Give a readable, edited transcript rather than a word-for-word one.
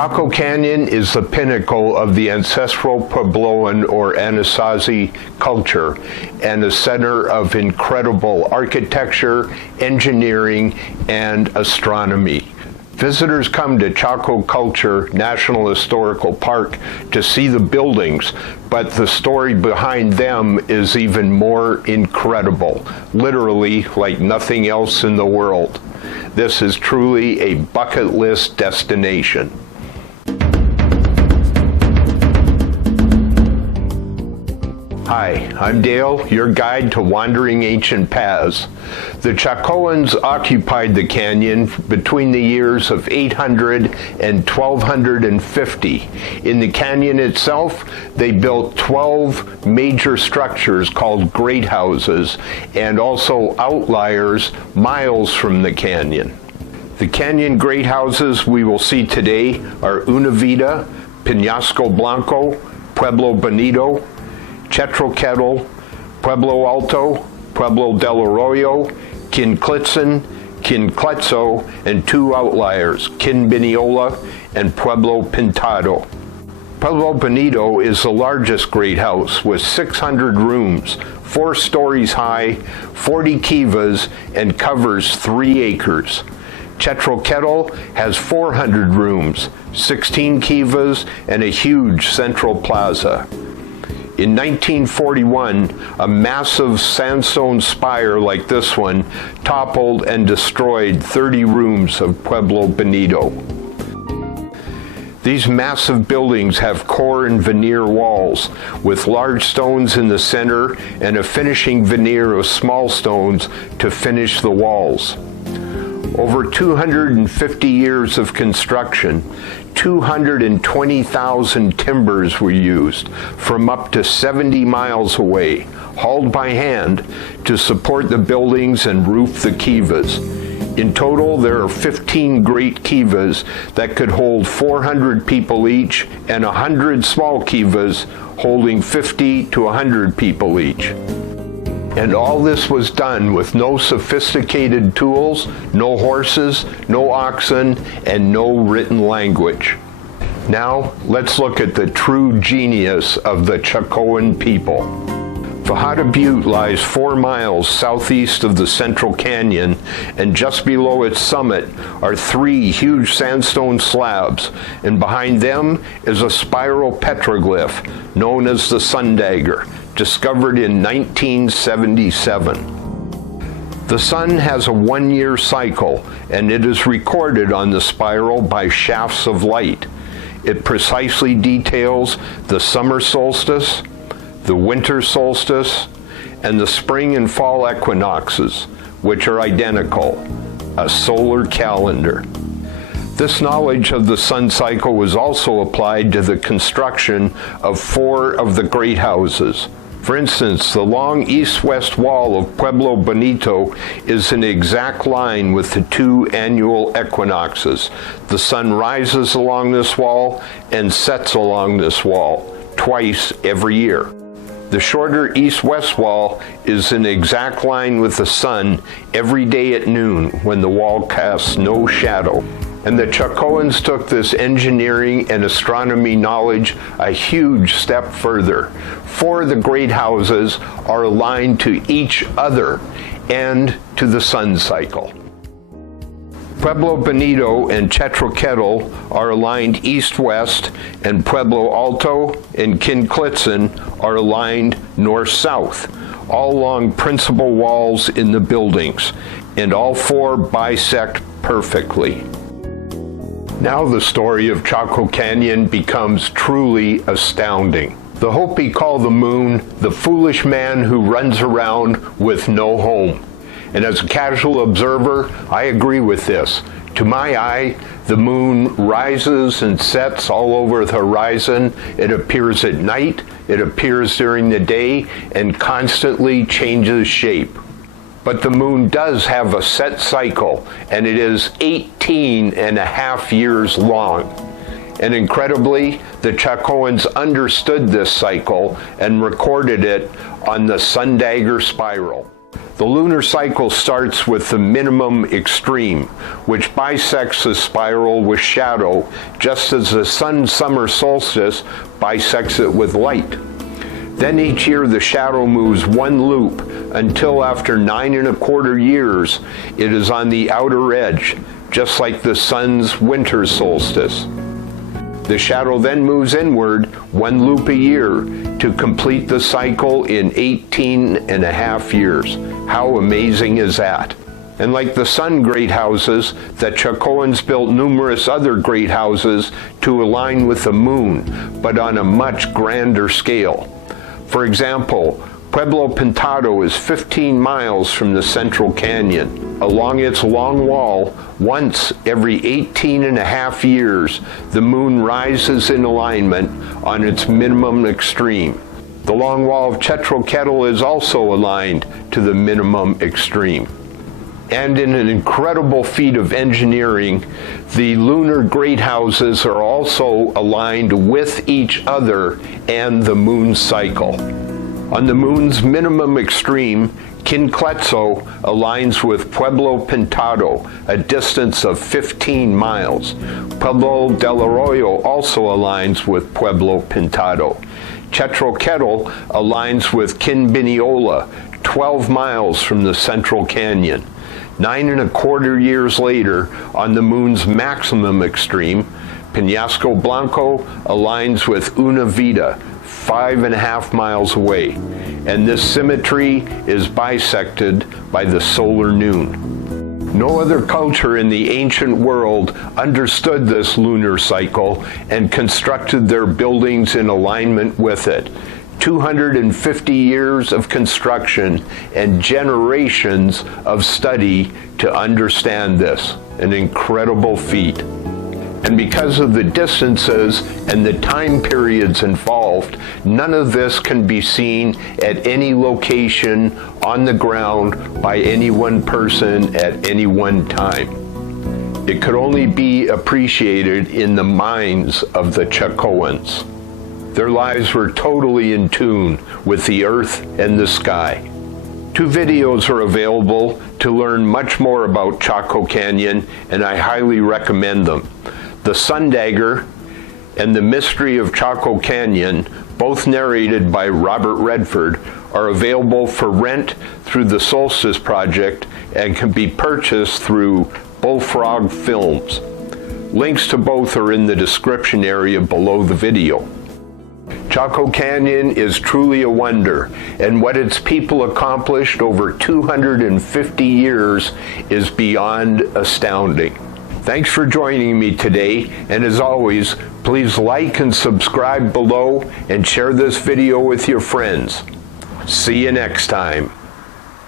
Chaco Canyon is the pinnacle of the Ancestral Puebloan or Anasazi culture and a center of incredible architecture, engineering, and astronomy. Visitors come to Chaco Culture National Historical Park to see the buildings, but the story behind them is even more incredible, literally like nothing else in the world. This is truly a bucket list destination. Hi, I'm Dale, your guide to wandering ancient paths. The Chacoans occupied the canyon between the years of 800 and 1250. In the canyon itself, they built 12 major structures called great houses and also outliers miles from the canyon. The canyon great houses we will see today are Una Vida, Peñasco Blanco, Pueblo Bonito, Chaco, Pueblo Alto, Pueblo del Arroyo, Quinclitzin, Quincletzo, and two outliers, Quinbiniola and Pueblo Pintado. Pueblo Bonito is the largest great house with 600 rooms, 4 stories high, 40 kivas, and covers 3 acres. Chaco has 400 rooms, 16 kivas, and a huge central plaza. In 1941, a massive sandstone spire like this one toppled and destroyed 30 rooms of Pueblo Bonito. These massive buildings have core and veneer walls, with large stones in the center and a finishing veneer of small stones to finish the walls. Over 250 years of construction, 220,000 timbers were used from up to 70 miles away, hauled by hand to support the buildings and roof the kivas. In total, there are 15 great kivas that could hold 400 people each and 100 small kivas holding 50 to 100 people each. And all this was done with no sophisticated tools, no horses, no oxen, and no written language. Now, let's look at the true genius of the Chacoan people. Fajada Butte lies 4 miles southeast of the Central Canyon, and just below its summit are 3 huge sandstone slabs, and behind them is a spiral petroglyph known as the Sun Dagger, discovered in 1977. The sun has a 1-year cycle, and it is recorded on the spiral by shafts of light. It precisely details the summer solstice, the winter solstice, and the spring and fall equinoxes, which are identical, a solar calendar. This knowledge of the sun cycle was also applied to the construction of 4 of the great houses. For instance, the long east-west wall of Pueblo Bonito is in exact line with the 2 annual equinoxes. The sun rises along this wall and sets along this wall twice every year. The shorter east-west wall is in exact line with the sun every day at noon when the wall casts no shadow. And the Chacoans took this engineering and astronomy knowledge a huge step further. 4 of the great houses are aligned to each other and to the sun cycle. Pueblo Bonito and Chaco are aligned east-west, and Pueblo Alto and Quinclitzin are aligned north-south, all along principal walls in the buildings, and all 4 bisect perfectly. Now the story of Chaco Canyon becomes truly astounding. The Hopi call the moon the foolish man who runs around with no home. And as a casual observer, I agree with this. To my eye, the moon rises and sets all over the horizon. It appears at night, it appears during the day, and constantly changes shape. But the moon does have a set cycle, and it is 18.5 years long. And incredibly, the Chacoans understood this cycle and recorded it on the Sun Dagger spiral. The lunar cycle starts with the minimum extreme, which bisects the spiral with shadow, just as the sun's summer solstice bisects it with light. Then each year the shadow moves one loop until after 9¼ years it is on the outer edge, just like the sun's winter solstice. The shadow then moves inward one loop a year to complete the cycle in 18½ years. How amazing is that? And like the sun great houses, the Chacoans built numerous other great houses to align with the moon, but on a much grander scale. For example, Pueblo Pintado is 15 miles from the Central Canyon. Along its long wall, once every 18½ years, the moon rises in alignment on its minimum extreme. The long wall of Chaco Canyon is also aligned to the minimum extreme. And in an incredible feat of engineering, the lunar great houses are also aligned with each other and the moon cycle. On the moon's minimum extreme, Quincletzo aligns with Pueblo Pintado, a distance of 15 miles. Pueblo del Arroyo also aligns with Pueblo Pintado. Chaco Canyon aligns with Quinbiniola, 12 miles from the Central Canyon. 9¼ years later, on the moon's maximum extreme, Peñasco Blanco aligns with Una Vida, 5½ miles away, and this symmetry is bisected by the solar noon. No other culture in the ancient world understood this lunar cycle and constructed their buildings in alignment with it. 250 years of construction and generations of study to understand this. An incredible feat. And because of the distances and the time periods involved, none of this can be seen at any location on the ground by any one person at any one time. It could only be appreciated in the minds of the Chacoans. Their lives were totally in tune with the earth and the sky. 2 videos are available to learn much more about Chaco Canyon, and I highly recommend them. The Sun Dagger and The Mystery of Chaco Canyon, both narrated by Robert Redford, are available for rent through the Solstice Project and can be purchased through Bullfrog Films. Links to both are in the description area below the video. Chaco Canyon is truly a wonder, and what its people accomplished over 250 years is beyond astounding. Thanks for joining me today, and as always, please like and subscribe below and share this video with your friends. See you next time.